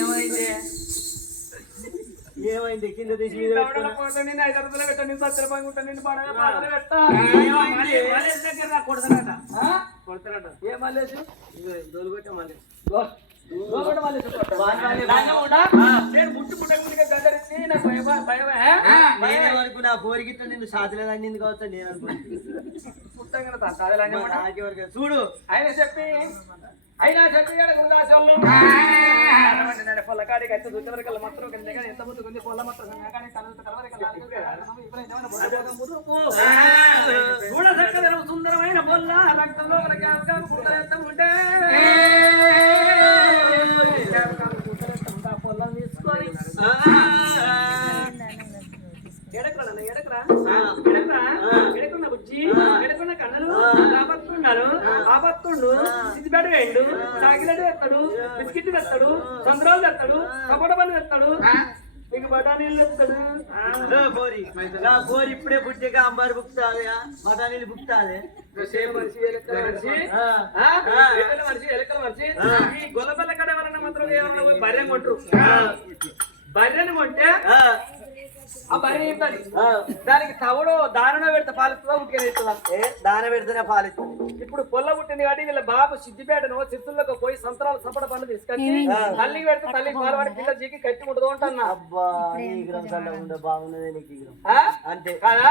ఏమైంది ఏమైంది కింద తీసి మీద పెట్టండి 5 రూపాయలు పెట్టండి 10 రూపాయలు పెట్టండి కొడతాడట కొడతాడట ఏ మళ్ళీ దొరికొచ్చా మళ్ళీ వరకు నా పోరిగిట్ట నిన్ను సాధలేదని ఎందుకు అవుతా నేను అనుకుంటున్నా చూడు ఆయన చెప్పి అయినా చెప్పి పొల్లకాడికి అయితే దుచ్చవరకల్ మాత్రం ఎంత ముందు కొంది పొల్ల మాత్రం సుందరమైన పొల్ల రక్తంలో ఉంటే పొల్లం తీసుకొని ఎడకున్న బుజ్జి ఎడకున్న కన్నలు ఆపత్తున్నాడు ఆపత్తుండు సిద్ధిపేట వేయండు సాగిలడు ఎత్తాడు బిస్కెట్ తెస్తాడు చంద్రాలు తెస్తాడు సపోటా పని తెస్తాడు మీకు బఠానీలు తెస్తాడు గోరి ఇప్పుడే పుట్టిగా అంబారు బుక్తాది బఠానీలు బుక్తాది మనిషి ఎలకల మనిషి ఈ గొల్లపల్ల కడ ఎవరన్నా మాత్రం బర్రె కొంటారు బర్రెని కొంటే ఆ బర్రె ఏంటది దానికి తవుడు దాన పెడితే పాలిస్తుందా ఉట్టిగా దాన పెడితేనే పాలిస్తుంది ఇప్పుడు పొల్ల పుట్టింది కాబట్టి వీళ్ళ బాబు సిద్ధిపేటను చిత్తుల్లోకి పోయి సంతరాలు సపడ పండు తీసుకొచ్చి తల్లికి పెడితే తల్లికి పాలవాడి పిల్ల జీకి కట్టి ఉంటుంది అంటున్నా అబ్బా బాగున్నది నీకు అంతే కదా